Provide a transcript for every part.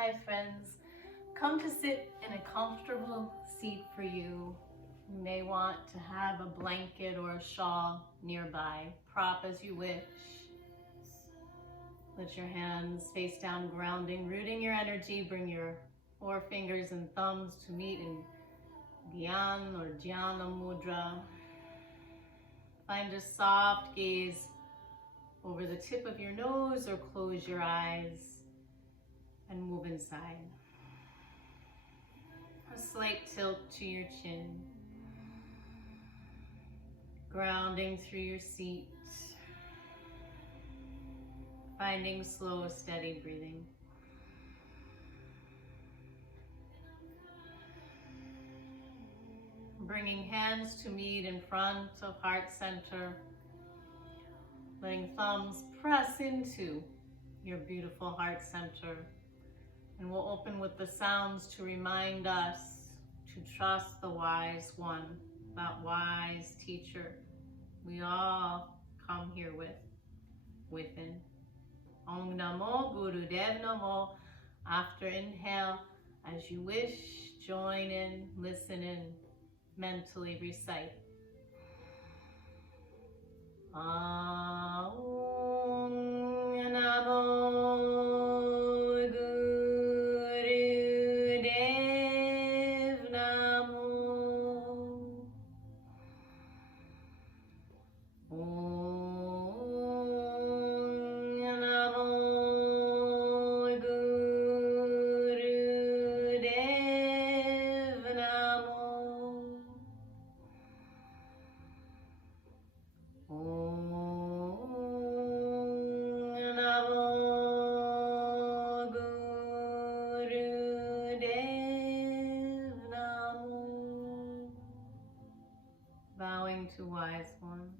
Hi friends, come to sit in a comfortable seat for you. You may want to have a blanket or a shawl nearby. Prop as you wish. Let your hands face down, grounding, rooting your energy. Bring your forefingers and thumbs to meet in Dhyan or Dhyana Mudra. Find a soft gaze over the tip of your nose or close your eyes and move inside. A slight tilt to your chin. Grounding through your seat. Finding slow, steady breathing. Bringing hands to meet in front of heart center. Letting thumbs press into your beautiful heart center. And we'll open with the sounds to remind us to trust the wise one, that wise teacher we all come here within. Om Namo Guru Dev Namo. After inhale, as you wish, join in, listen in, mentally recite. Om Namo Bowing to wise one.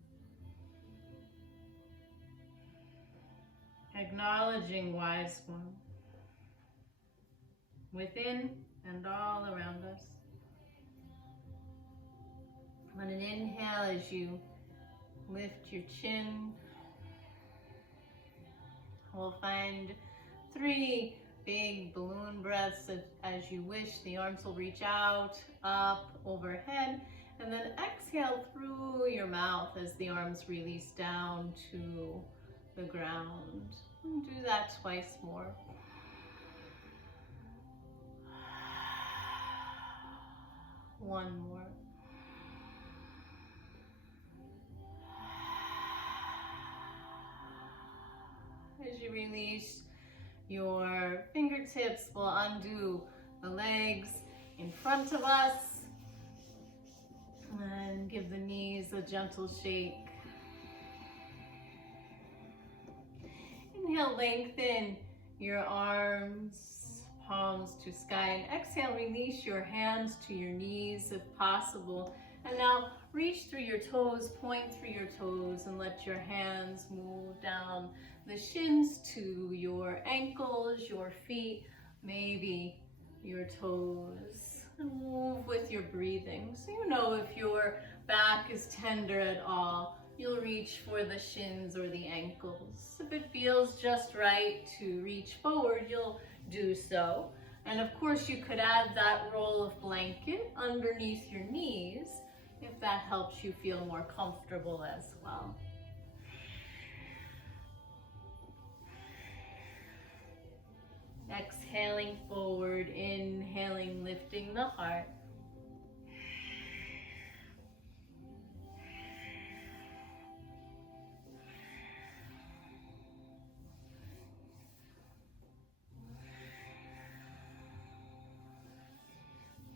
Acknowledging wise one within and all around us. On an inhale, as you lift your chin, we'll find 3 big balloon breaths as you wish. The arms will reach out, up, overhead, and then exhale through your mouth as the arms release down to the ground. And do that twice more. One more. As you release your fingertips, we'll undo the legs in front of us and give the knees a gentle shake. Inhale, lengthen your arms, palms to sky, and exhale, release your hands to your knees if possible. And now reach through your toes, point through your toes, and let your hands move down the shins to your ankles, your feet, maybe your toes. And move with your breathing. So you know if your back is tender at all, you'll reach for the shins or the ankles. If it feels just right to reach forward, you'll do so. And of course you could add that roll of blanket underneath your knees if that helps you feel more comfortable as well. Exhaling forward, inhaling, lifting the heart.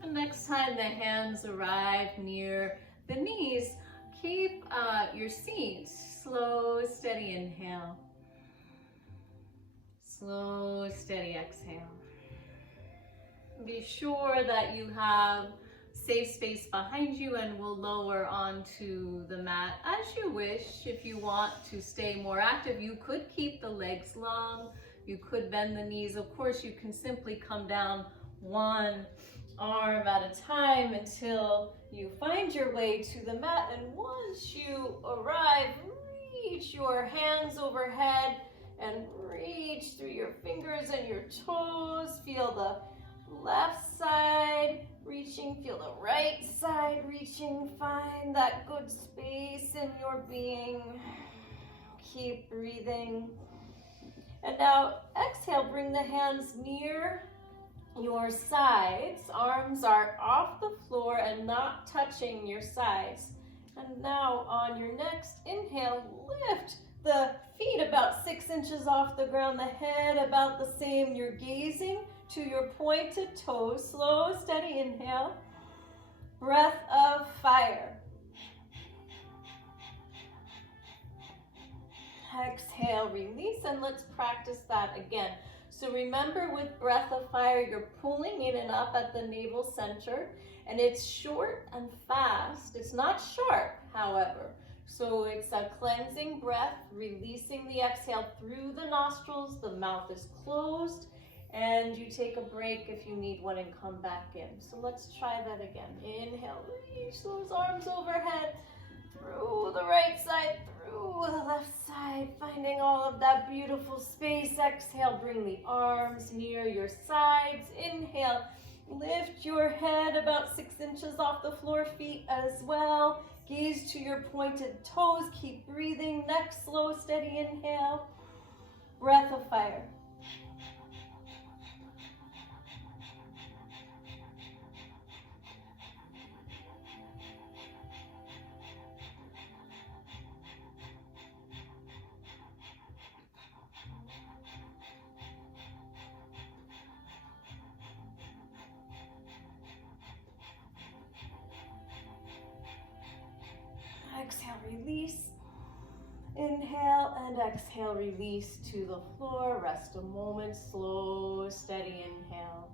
And next time the hands arrive near the knees, keep your seat. Slow, steady inhale. Slow, steady exhale. Be sure that you have safe space behind you, and we'll lower onto the mat as you wish. If you want to stay more active, you could keep the legs long. You could bend the knees. Of course, you can simply come down one arm at a time until you find your way to the mat. And once you arrive, reach your hands overhead and reach reach through your fingers and your toes. Feel the left side reaching, feel the right side reaching. Find that good space in your being. Keep breathing. And now exhale, bring the hands near your sides. Arms are off the floor and not touching your sides. And now on your next inhale, lift the feet about 6 inches off the ground, the head about the same. You're gazing to your pointed toes. Slow, steady inhale. Breath of fire. Exhale, release, and let's practice that again. So remember, with breath of fire, you're pulling in and up at the navel center, and it's short and fast. It's not sharp, however. So it's a cleansing breath, releasing the exhale through the nostrils. The mouth is closed, and you take a break if you need one and come back in. So let's try that again. Inhale, reach those arms overhead, through the right side, through the left side, finding all of that beautiful space. Exhale, bring the arms near your sides. Inhale, lift your head about 6 inches off the floor, feet as well. Gaze to your pointed toes. Keep breathing. Next, slow, steady inhale. Breath of fire. Exhale, release. Inhale and exhale, release to the floor. Rest a moment. Slow, steady inhale.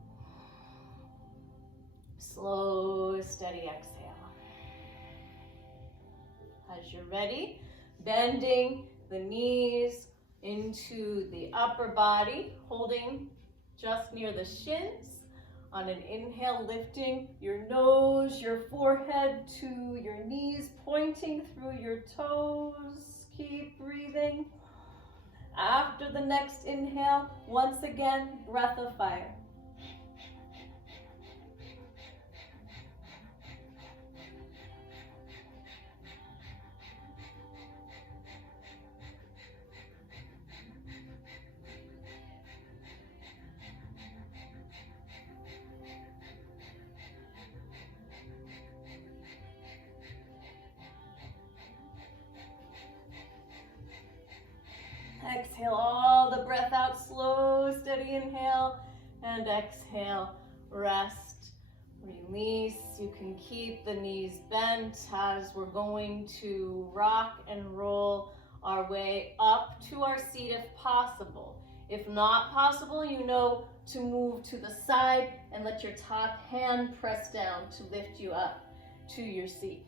Slow, steady exhale. As you're ready, bending the knees into the upper body, holding just near the shins. On an inhale, lifting your nose, your forehead to your knees, pointing through your toes. Keep breathing. After the next inhale, once again, breath of fire. Exhale all the breath out, slow, steady inhale, and exhale, rest, release. You can keep the knees bent as we're going to rock and roll our way up to our seat if possible. If not possible, you know to move to the side and let your top hand press down to lift you up to your seat.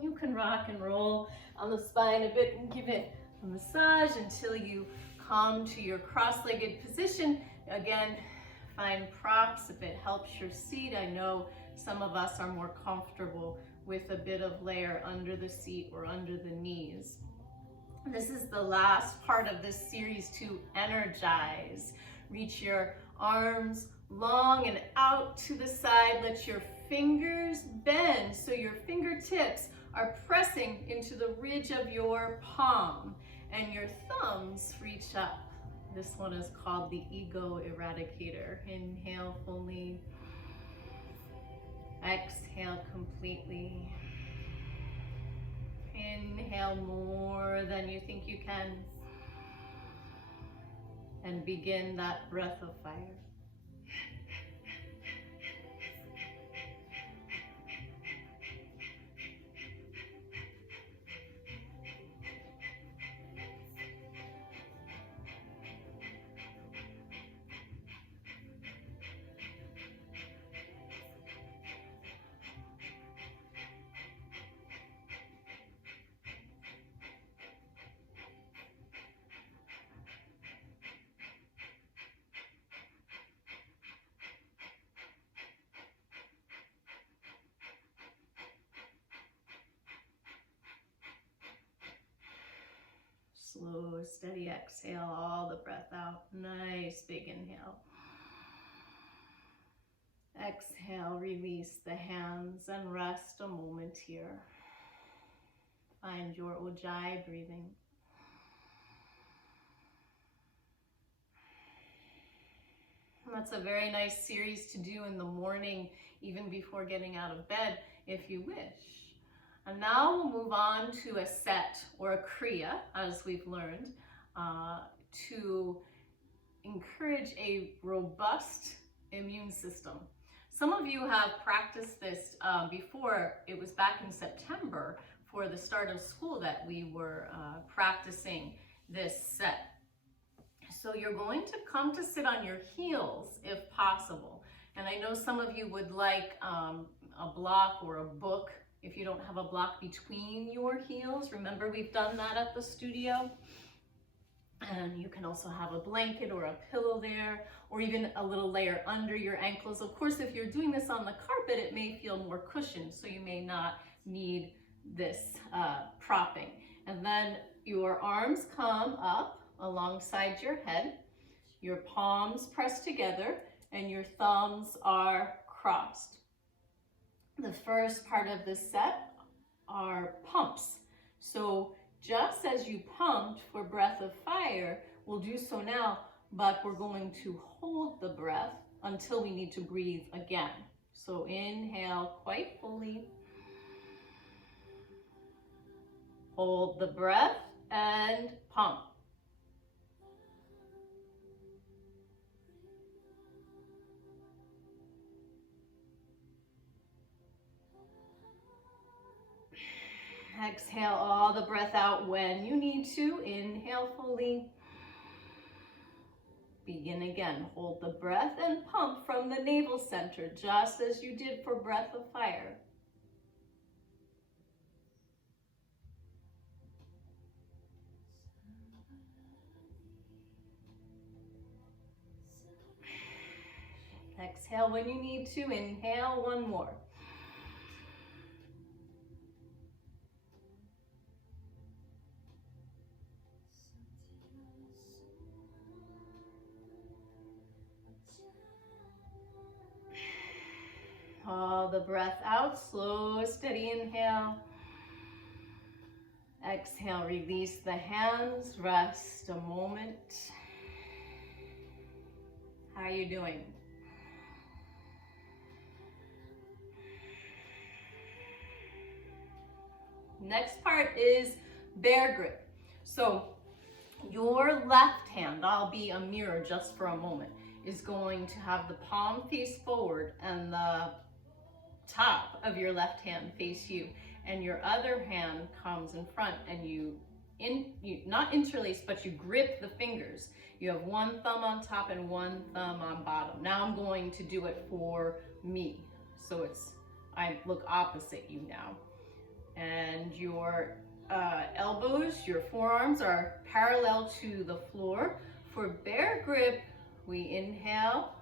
You can rock and roll on the spine a bit and give it a massage until you come to your cross-legged position. Again, find props if it helps your seat. I know some of us are more comfortable with a bit of layer under the seat or under the knees. This is the last part of this series to energize. Reach your arms long and out to the side. Let your fingers bend so your fingertips are pressing into the ridge of your palm and your thumbs reach up. This one is called the ego eradicator. Inhale fully. Exhale completely. Inhale more than you think you can. And begin that breath of fire. Slow, steady exhale, all the breath out. Nice big inhale. Exhale, release the hands and rest a moment here. Find your Ujjayi breathing. That's a very nice series to do in the morning, even before getting out of bed, if you wish. And now we'll move on to a set or a Kriya, as we've learned, to encourage a robust immune system. Some of you have practiced this before. It was back in September for the start of school that we were practicing this set. So you're going to come to sit on your heels if possible. And I know some of you would like a block or a book if you don't have a block between your heels. Remember, we've done that at the studio. And you can also have a blanket or a pillow there, or even a little layer under your ankles. Of course, if you're doing this on the carpet, it may feel more cushioned, so you may not need this propping. And then your arms come up alongside your head, your palms pressed together, and your thumbs are crossed. The first part of this set are pumps. So just as you pumped for breath of fire, we'll do so now, but we're going to hold the breath until we need to breathe again. So inhale quite fully. Hold the breath and pump. Exhale all the breath out when you need to. Inhale fully. Begin again. Hold the breath and pump from the navel center, just as you did for breath of fire. Exhale when you need to. Inhale one more. All the breath out, slow, steady inhale. Exhale, release the hands, rest a moment. How are you doing? Next part is bear grip. So your left hand, I'll be a mirror just for a moment, is going to have the palm face forward and the top of your left hand face you, and your other hand comes in front, and you not interlace, but you grip the fingers. You have one thumb on top and one thumb on bottom. Now I'm going to do it for me. So I look opposite you now. And your elbows, your forearms are parallel to the floor. For bear grip, we inhale.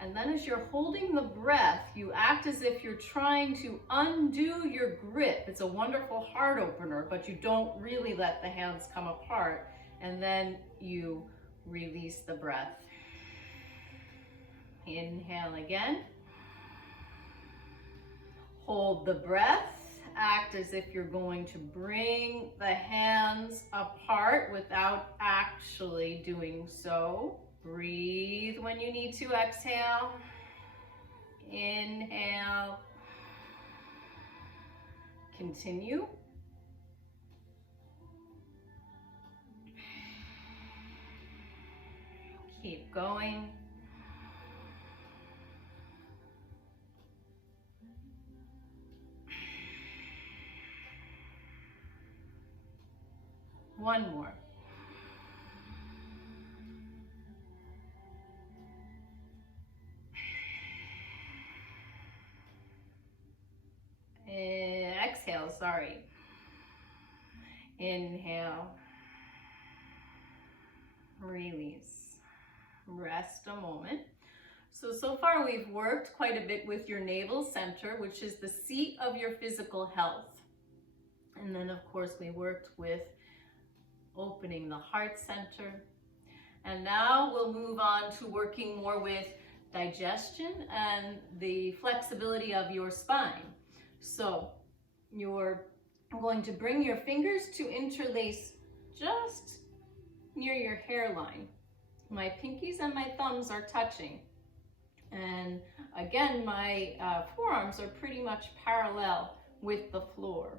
And then as you're holding the breath, you act as if you're trying to undo your grip. It's a wonderful heart opener, but you don't really let the hands come apart. And then you release the breath. Inhale again. Hold the breath. Act as if you're going to bring the hands apart without actually doing so. Breathe when you need to. Exhale. Inhale. Continue. Keep going. One more. Exhale, sorry. Inhale. Release. Rest a moment. So far we've worked quite a bit with your navel center, which is the seat of your physical health. And then of course we worked with opening the heart center. And now we'll move on to working more with digestion and the flexibility of your spine. So you're going to bring your fingers to interlace just near your hairline. My pinkies and my thumbs are touching. And again, my forearms are pretty much parallel with the floor.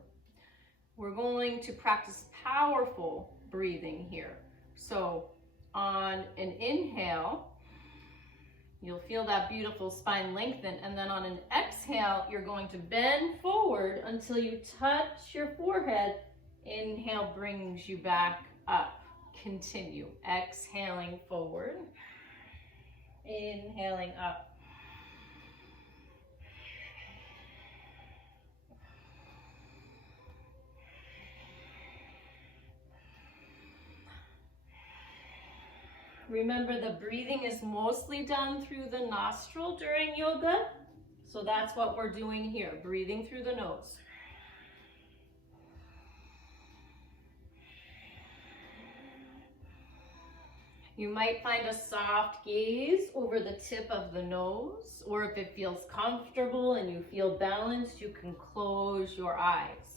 We're going to practice powerful breathing here. So on an inhale, you'll feel that beautiful spine lengthen, and then on an exhale, you're going to bend forward until you touch your forehead. Inhale brings you back up. Continue. Exhaling forward. Inhaling up. Remember, the breathing is mostly done through the nostril during yoga. So that's what we're doing here, breathing through the nose. You might find a soft gaze over the tip of the nose, or if it feels comfortable and you feel balanced, you can close your eyes.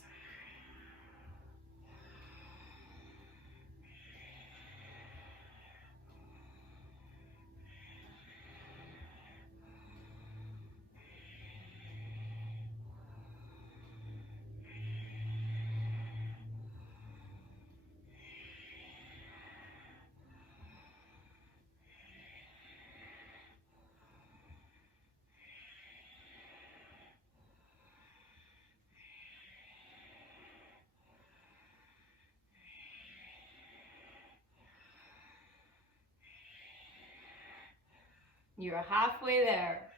You're halfway there.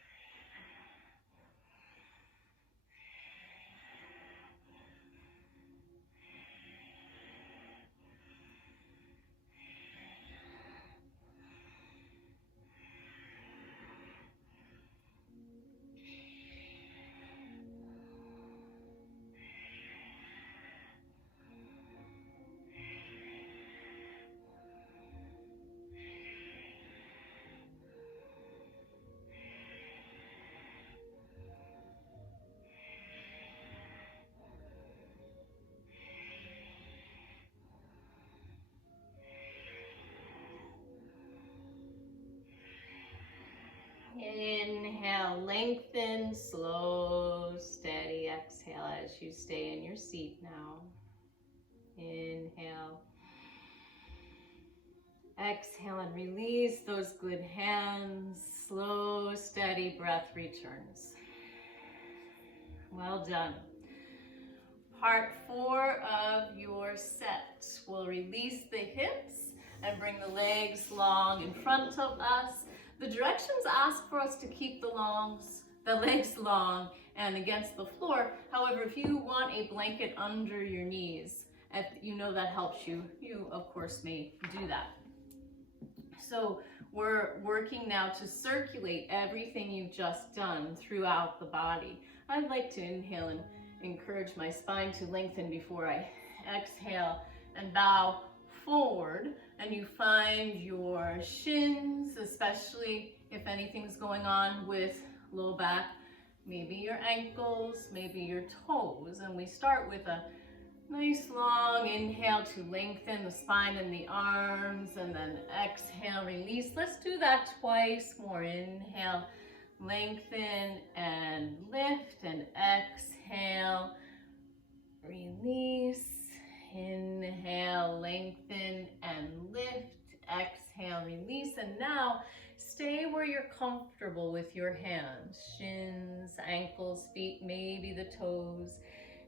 Inhale, lengthen, slow, steady exhale as you stay in your seat now. Inhale. Exhale and release those good hands. Slow, steady breath returns. Well done. Part 4 of your set. We'll release the hips and bring the legs long in front of us. The directions ask for us to keep the legs long and against the floor. However, if you want a blanket under your knees, if you know that helps you, you of course may do that. So we're working now to circulate everything you've just done throughout the body. I'd like to inhale and encourage my spine to lengthen before I exhale and bow forward, and you find your shins, especially if anything's going on with low back, maybe your ankles, maybe your toes. And we start with a nice long inhale to lengthen the spine and the arms, and then exhale, release. Let's do that twice more. Inhale, lengthen and lift, and exhale, release. Inhale, lengthen and lift. Exhale, release. And now stay where you're comfortable with your hands, shins, ankles, feet, maybe the toes.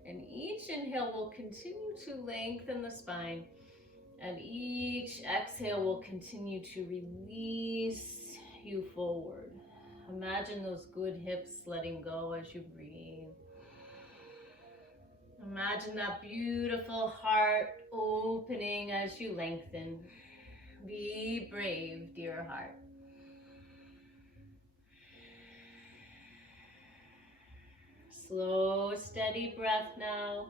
And each inhale will continue to lengthen the spine, and each exhale will continue to release you forward. Imagine those good hips letting go as you breathe. Imagine that beautiful heart opening as you lengthen. Be brave, dear heart. Slow, steady breath now.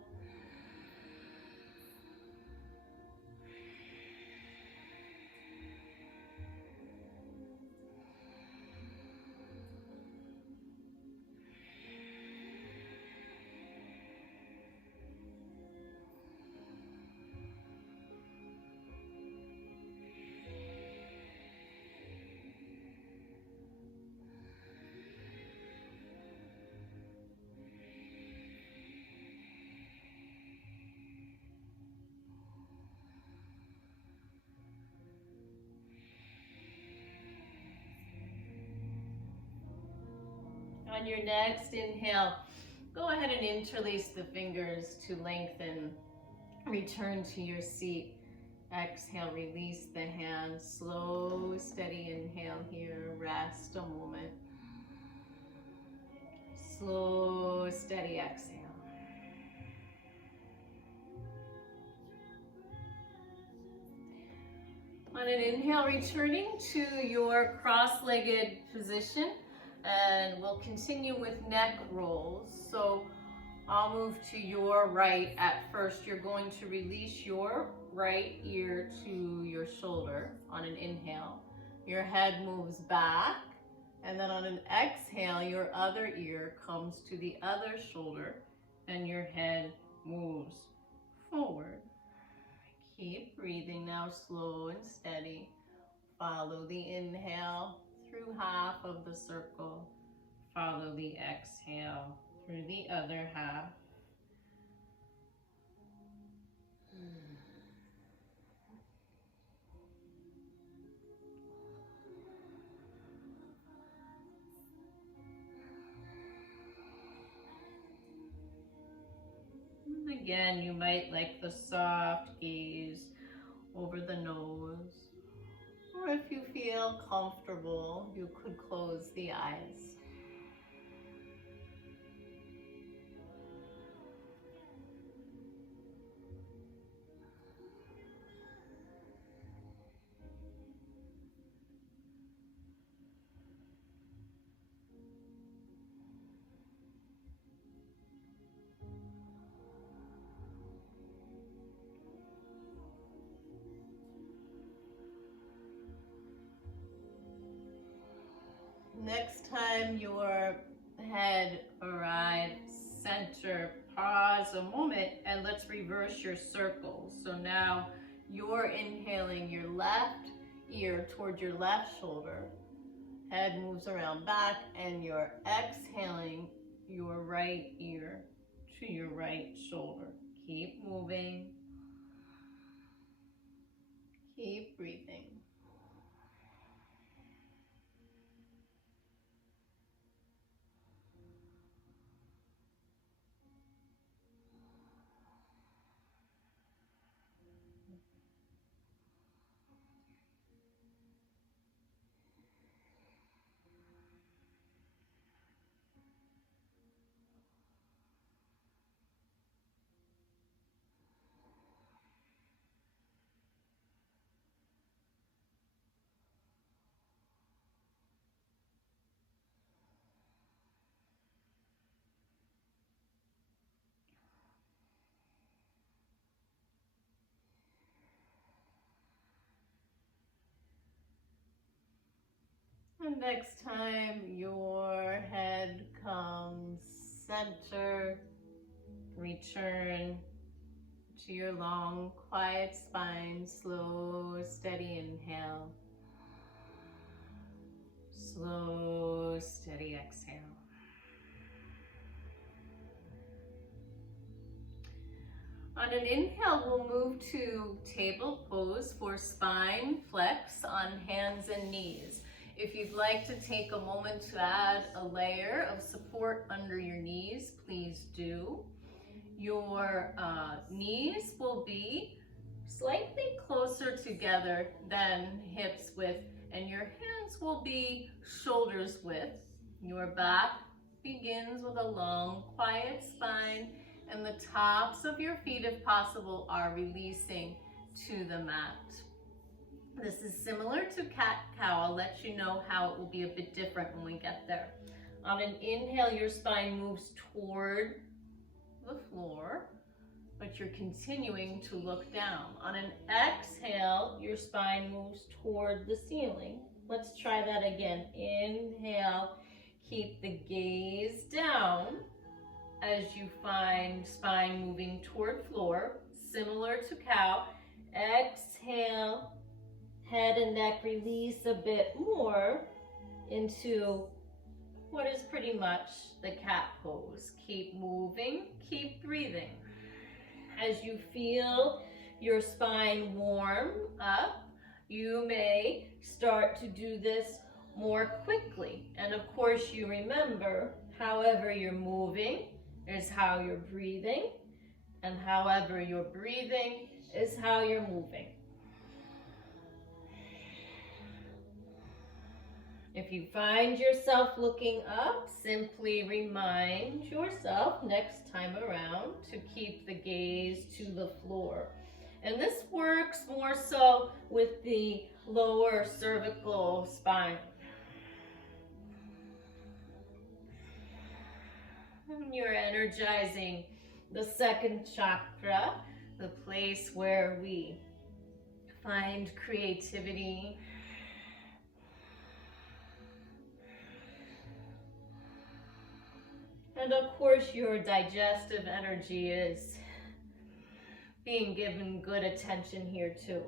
On your next inhale, go ahead and interlace the fingers to lengthen. Return to your seat. Exhale, release the hands. Slow, steady inhale here. Rest a moment. Slow, steady exhale. On an inhale, returning to your cross-legged position, and we'll continue with neck rolls. So I'll move to your right at first. You're going to release your right ear to your shoulder on an inhale. Your head moves back, and then on an exhale, your other ear comes to the other shoulder, and your head moves forward. Keep breathing now, slow and steady. Follow the inhale through half of the circle. Follow the exhale through the other half. And again, you might like the soft gaze over the nose. Or if you feel comfortable, you could close the eyes. Next time your head arrives center, pause a moment and let's reverse your circles. So now you're inhaling your left ear toward your left shoulder. Head moves around back, and you're exhaling your right ear to your right shoulder. Keep moving. Keep breathing. And next time your head comes center, return to your long, quiet spine. Slow, steady inhale. Slow, steady exhale. On an inhale, we'll move to table pose for spine flex on hands and knees. If you'd like to take a moment to add a layer of support under your knees, please do. Your knees will be slightly closer together than hips width, and your hands will be shoulders width. Your back begins with a long, quiet spine, and the tops of your feet, if possible, are releasing to the mat. This is similar to cat-cow. I'll let you know how it will be a bit different when we get there. On an inhale, your spine moves toward the floor, but you're continuing to look down. On an exhale, your spine moves toward the ceiling. Let's try that again. Inhale, keep the gaze down as you find spine moving toward floor, similar to cow. Exhale, head and neck release a bit more into what is pretty much the cat pose. Keep moving, keep breathing. As you feel your spine warm up, you may start to do this more quickly. And of course, you remember However you're moving is how you're breathing, and however you're breathing is how you're moving. If you find yourself looking up, simply remind yourself next time around to keep the gaze to the floor. And this works more so with the lower cervical spine. And you're energizing the second chakra, the place where we find creativity. And of course, your digestive energy is being given good attention here too.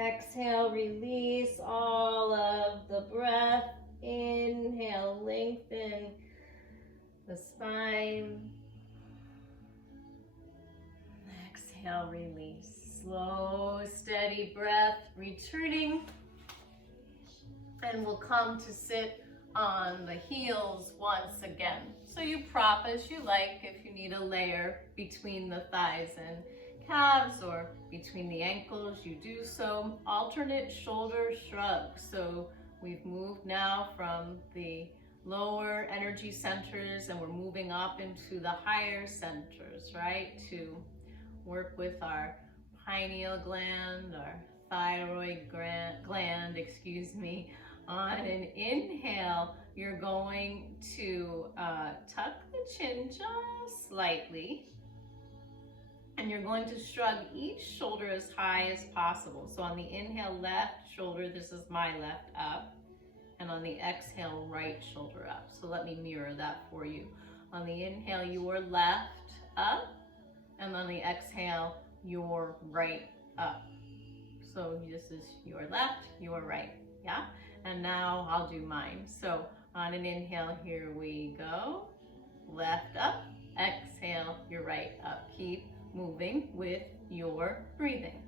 Exhale, release all of the breath. Inhale, lengthen the spine. Exhale, release. Slow, steady breath, returning. And we'll come to sit on the heels once again. So you prop as you like. If you need a layer between the thighs and calves or between the ankles, you do so. Alternate shoulder shrugs. So we've moved now from the lower energy centers and we're moving up into the higher centers, right? To work with our pineal gland, our thyroid gland, On an inhale, you're going to tuck the chin just slightly. And you're going to shrug each shoulder as high as possible. So on the inhale, left shoulder, this is my left, up. And on the exhale, right shoulder up. So let me mirror that for you. On the inhale, your left up. And on the exhale, your right up. So this is your left, your right, yeah? And now I'll do mine. So on an inhale, here we go. Left up, exhale, your right up. Keep moving with your breathing.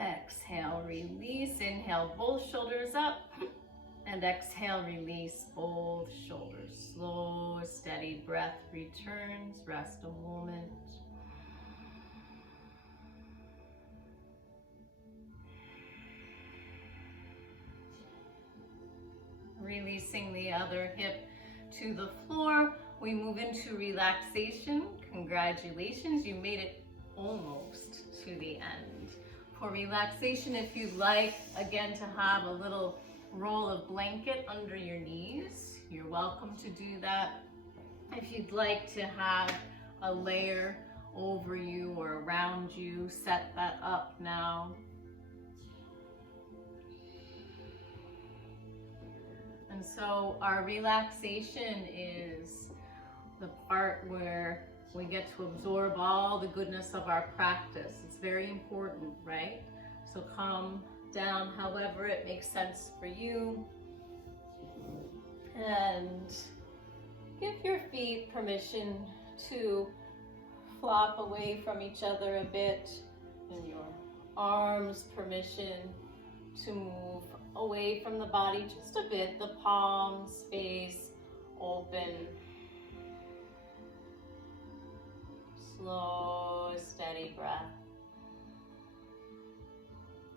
Exhale, release. Inhale, both shoulders up. And exhale, release both shoulders. Slow, steady breath returns. Rest a moment. Releasing the other hip to the floor. We move into relaxation. Congratulations, you made it almost to the end. For relaxation, if you'd like, again, to have a little roll of blanket under your knees, you're welcome to do that. If you'd like to have a layer over you or around you, set that up now. And so our relaxation is the part where We get to absorb all the goodness of our practice. It's very important, right? So calm down however it makes sense for you. And give your feet permission to flop away from each other a bit, and your arms permission to move away from the body just a bit, the palms, space, open. Slow, steady breath.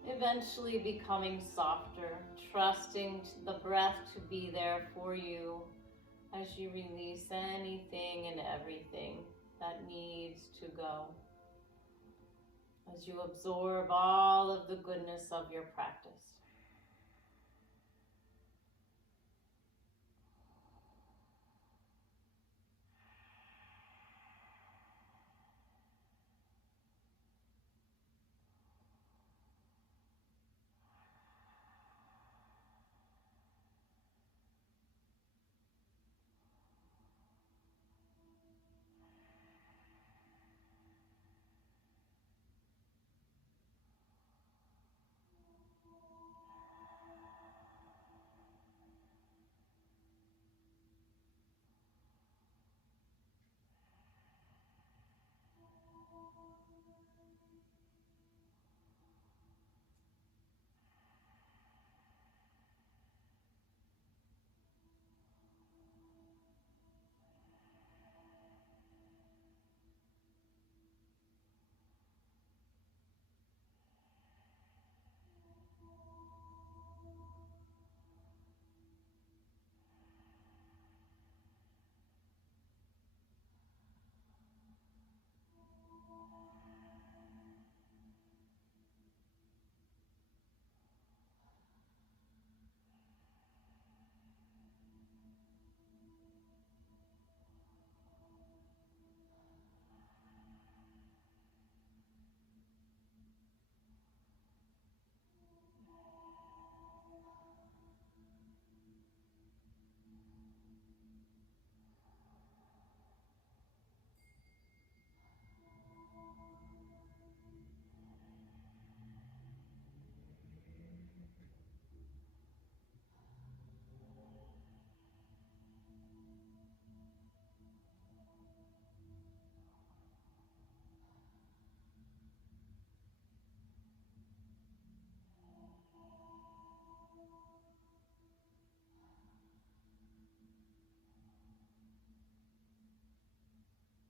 Eventually becoming softer, trusting the breath to be there for you as you release anything and everything that needs to go. As you absorb all of the goodness of your practice.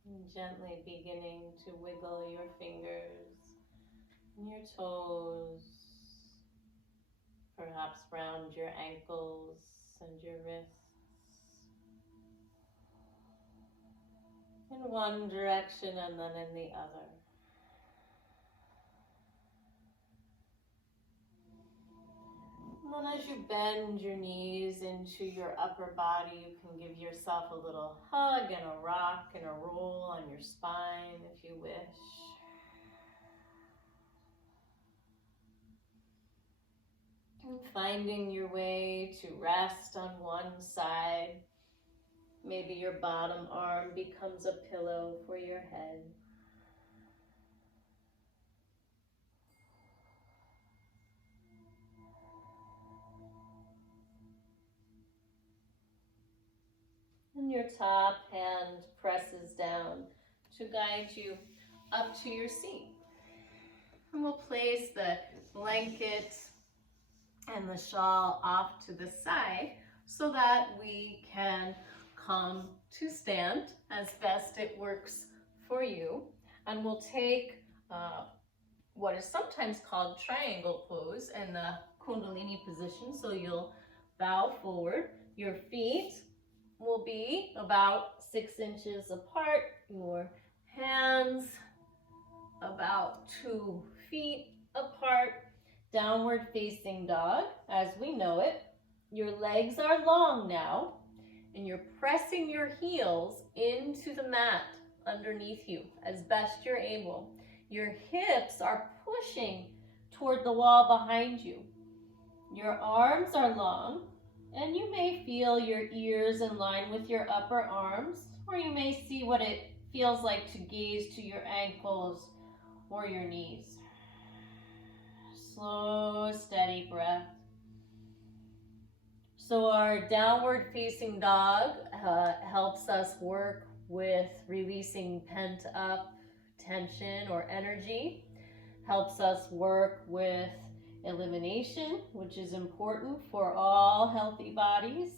And gently beginning to wiggle your fingers and your toes, perhaps round your ankles and your wrists. In one direction and then in the other. And then as you bend your knees into your upper body, you can give yourself a little hug and a rock and a roll on your spine if you wish. And finding your way to rest on one side. Maybe your bottom arm becomes a pillow for your head. And your top hand presses down to guide you up to your seat. And we'll place the blanket and the shawl off to the side so that we can come to stand as best it works for you. And we'll take what is sometimes called triangle pose in the Kundalini position. So you'll bow forward. Your feet will be about 6 inches apart. Your hands about 2 feet apart. Downward facing dog as we know it. Your legs are long now and you're pressing your heels into the mat underneath you as best you're able. Your hips are pushing toward the wall behind you. Your arms are long and you may feel your ears in line with your upper arms, or you may see what it feels like to gaze to your ankles or your knees. Slow, steady breath. So our downward facing dog helps us work with releasing pent up tension or energy, helps us work with elimination, which is important for all healthy bodies.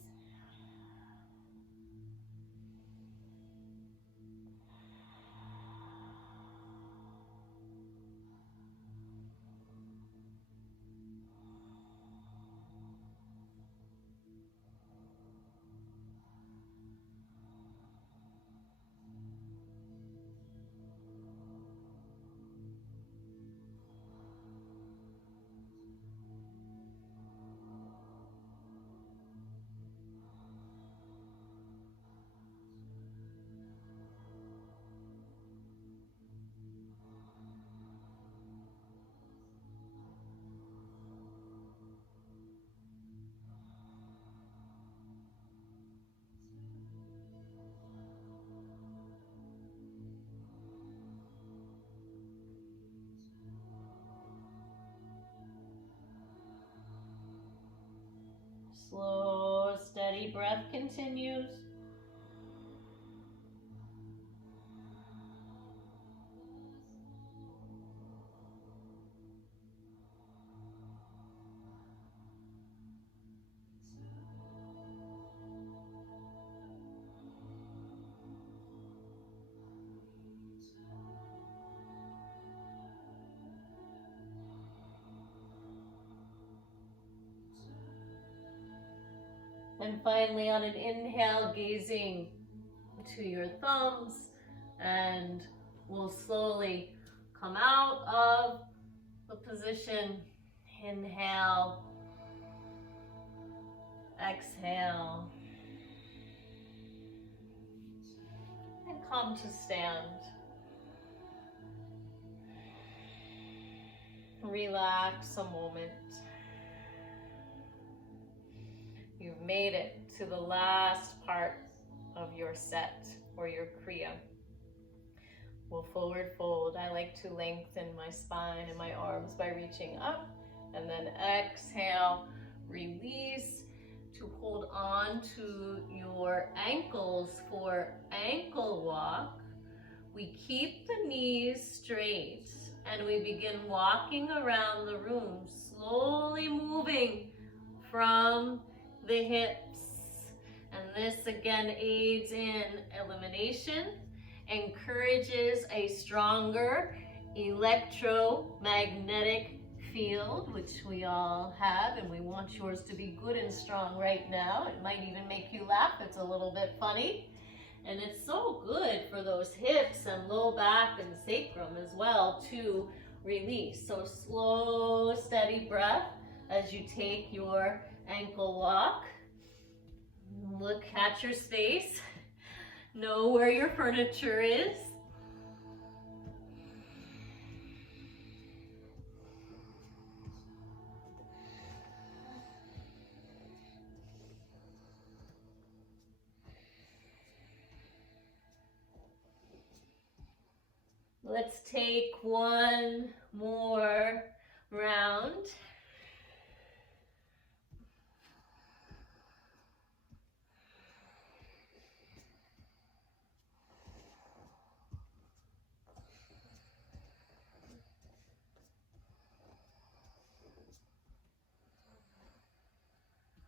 Slow, steady breath continues. And finally, on an inhale, gazing to your thumbs, and we'll slowly come out of the position. Inhale, exhale, and come to stand. Relax a moment. You've made it to the last part of your set or your Kriya. We'll forward fold. I like to lengthen my spine and my arms by reaching up, and then exhale, release to hold on to your ankles for ankle walk. We keep the knees straight and we begin walking around the room, slowly moving from the hips. And this again aids in elimination, encourages a stronger electromagnetic field, which we all have, and we want yours to be good and strong right now. It might even make you laugh. It's a little bit funny. And it's so good for those hips and low back and sacrum as well to release. So slow, steady breath as you take your ankle walk. Look at your space. Know where your furniture is. Let's take one more round.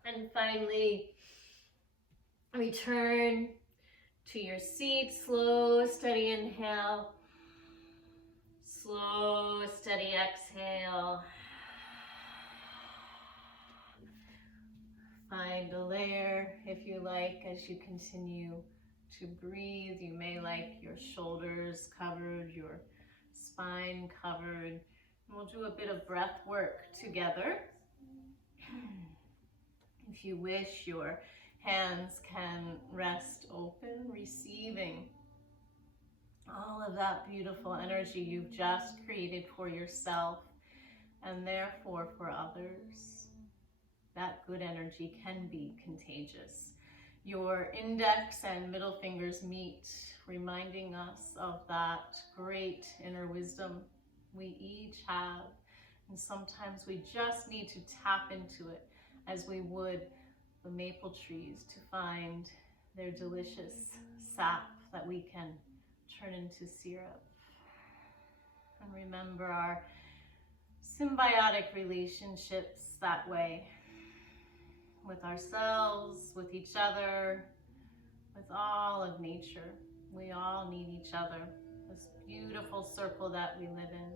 And finally, return to your seat. Slow, steady inhale. Slow, steady exhale. Find a layer if you like as you continue to breathe. You may like your shoulders covered, your spine covered. We'll do a bit of breath work together. If you wish, your hands can rest open, receiving all of that beautiful energy you've just created for yourself and therefore for others. That good energy can be contagious. Your index and middle fingers meet, reminding us of that great inner wisdom we each have. And sometimes we just need to tap into it as we would the maple trees to find their delicious sap that we can turn into syrup. And remember our symbiotic relationships that way, with ourselves, with each other, with all of nature. We all need each other, this beautiful circle that we live in.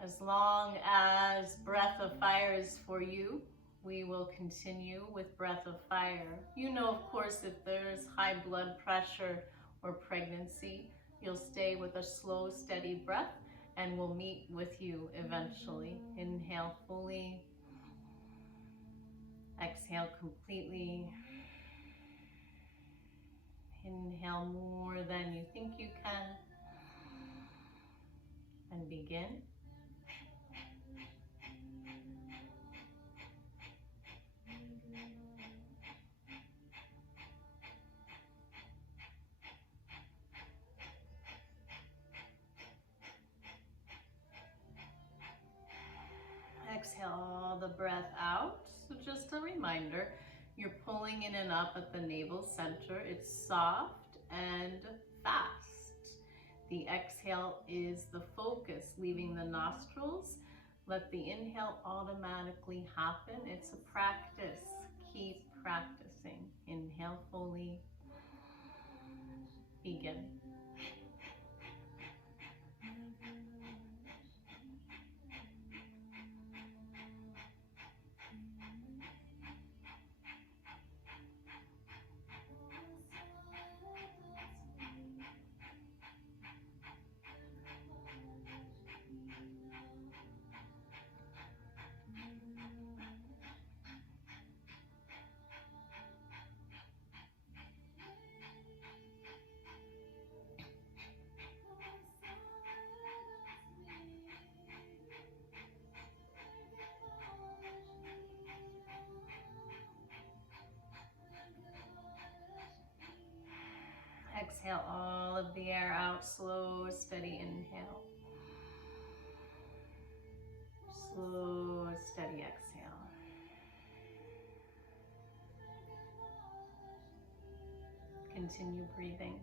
As long as breath of fire is for you, we will continue with breath of fire. You know, of course, if there's high blood pressure or pregnancy, you'll stay with a slow, steady breath, and we'll meet with you eventually. Inhale fully. Exhale completely. Inhale more than you think you can. And begin. Exhale all the breath out. So just a reminder, you're pulling in and up at the navel center. It's soft and fast. The exhale is the focus, leaving the nostrils. Let the inhale automatically happen. It's a practice. Keep practicing. Inhale fully. Begin. Exhale all of the air out. Slow, steady inhale. Slow, steady exhale. Continue breathing.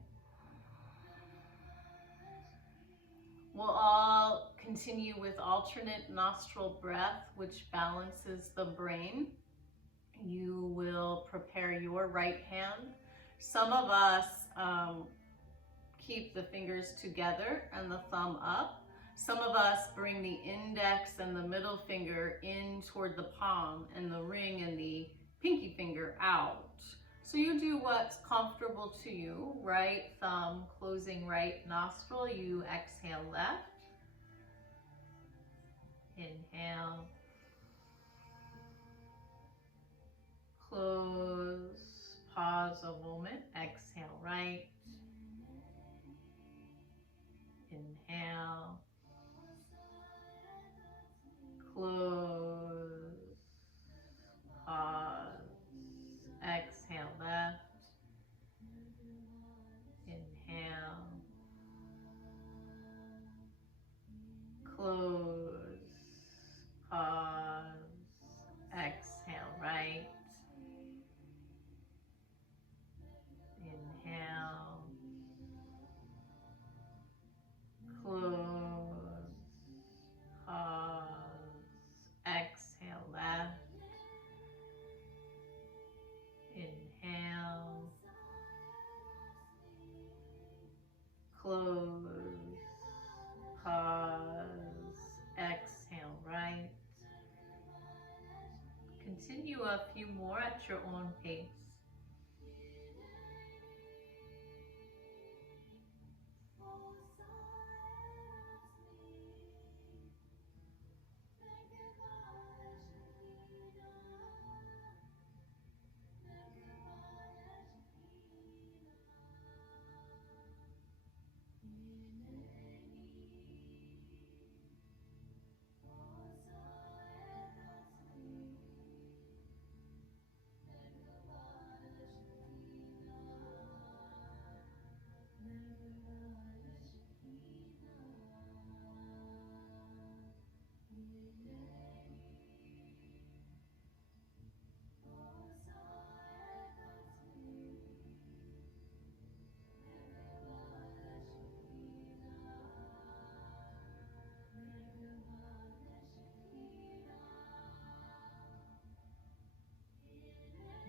We'll all continue with alternate nostril breath, which balances the brain. You will prepare your right hand. Some of us keep the fingers together and the thumb up. Some of us bring the index and the middle finger in toward the palm and the ring and the pinky finger out. So you do what's comfortable to you. Right thumb closing right nostril. You exhale left. Inhale. Close. Pause a moment. Exhale right. Inhale. Close. Pause. Exhale left. Inhale. Close. Pause. Exhale right. Inhale. Close. Pause. Exhale left. Inhale. Close. Pause. Exhale right. Continue a few more at your own pace.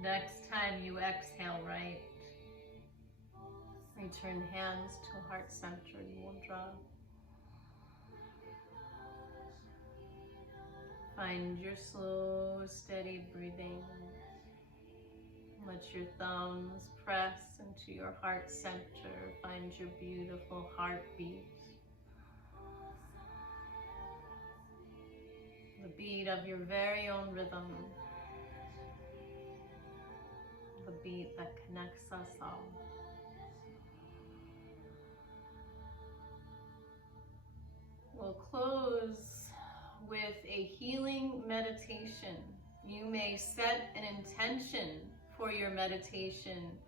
Next time you exhale right, return hands to heart-centered mudra. Find your slow, steady breathing. Let your thumbs press into your heart center. Find your beautiful heartbeat. The beat of your very own rhythm. The beat that connects us all. We'll close with a healing meditation. You may set an intention for your meditation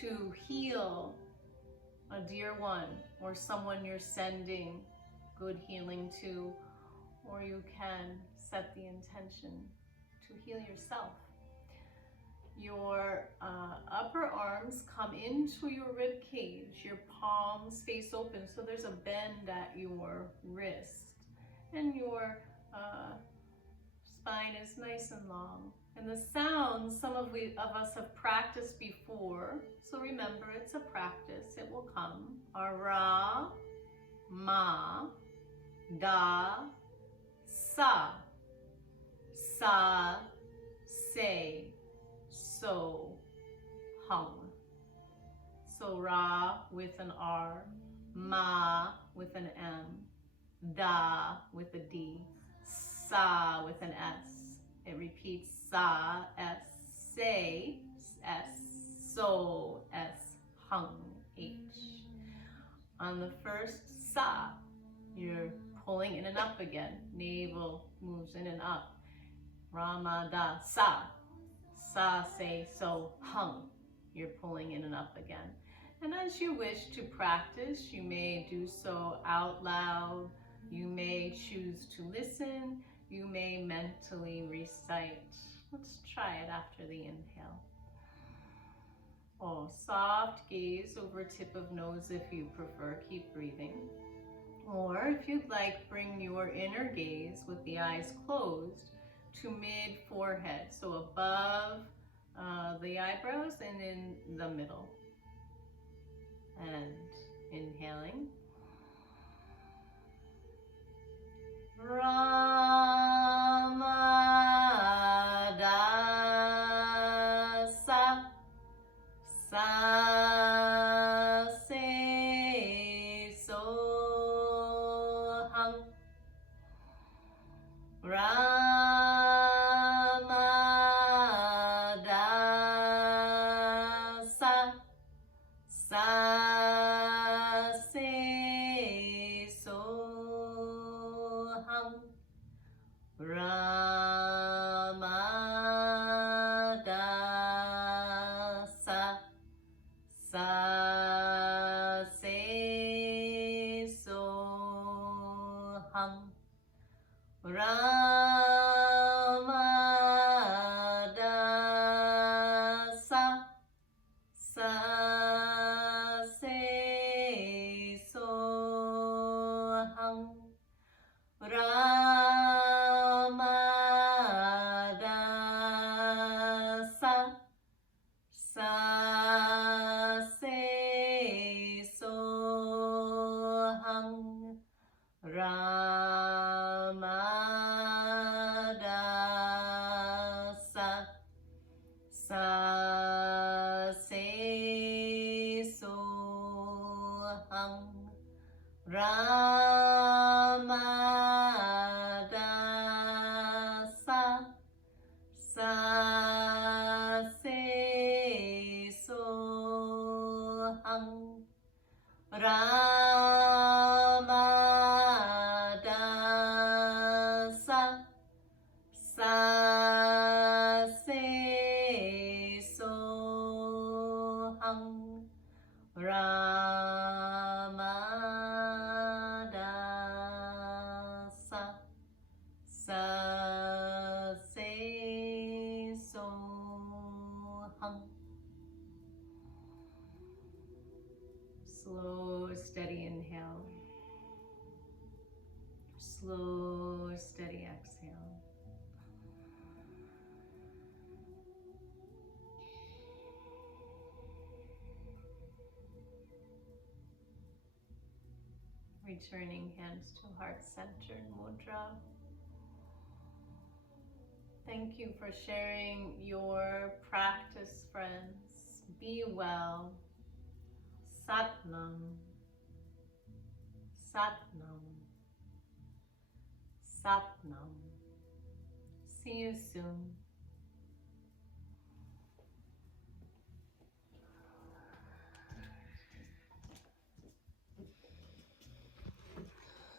to heal a dear one or someone you're sending good healing to, or you can set the intention to heal yourself. Your upper arms come into your rib cage, your palms face open, so there's a bend at your wrist, and your spine is nice and long. And the sounds, some of us have practiced before, so remember it's a practice, it will come, are Ra, Ma, Da, Sa, Sa, Se, So, Hung. So Ra with an R, Ma with an M, Da with a D, Sa with an S. It repeats Sa, S, Say, S, So, S, Hung, H. On the first Sa, you're pulling in and up again. Navel moves in and up. Ra, Ma, Da, Sa. Sa, Say, So, Hung. You're pulling in and up again. And as you wish to practice, you may do so out loud. You may choose to listen. You may mentally recite. Let's try it after the inhale. Oh, soft gaze over tip of nose if you prefer. Keep breathing. Or if you'd like, bring your inner gaze with the eyes closed to mid-forehead. So above the eyebrows and in the middle. And inhaling. Ramadasa Sa Se So Hung. Ramadasa Sa Se So Hung. Ramadasa Sa Se So Hung. Ramadasa Sa Se So Hung. Ramadasa Sa Se So Hung. Ramadasa Sa Se So Hung. Ramadasa Sa Se So Hung. Ramadasa Sa Se So Hung. Ramadasa Sa Se So Hung. Slow, steady inhale. Slow, steady exhale. Returning hands to heart-centered mudra. Thank you for sharing your practice, friends. Be well. Satnam. Satnam. Satnam. See you soon.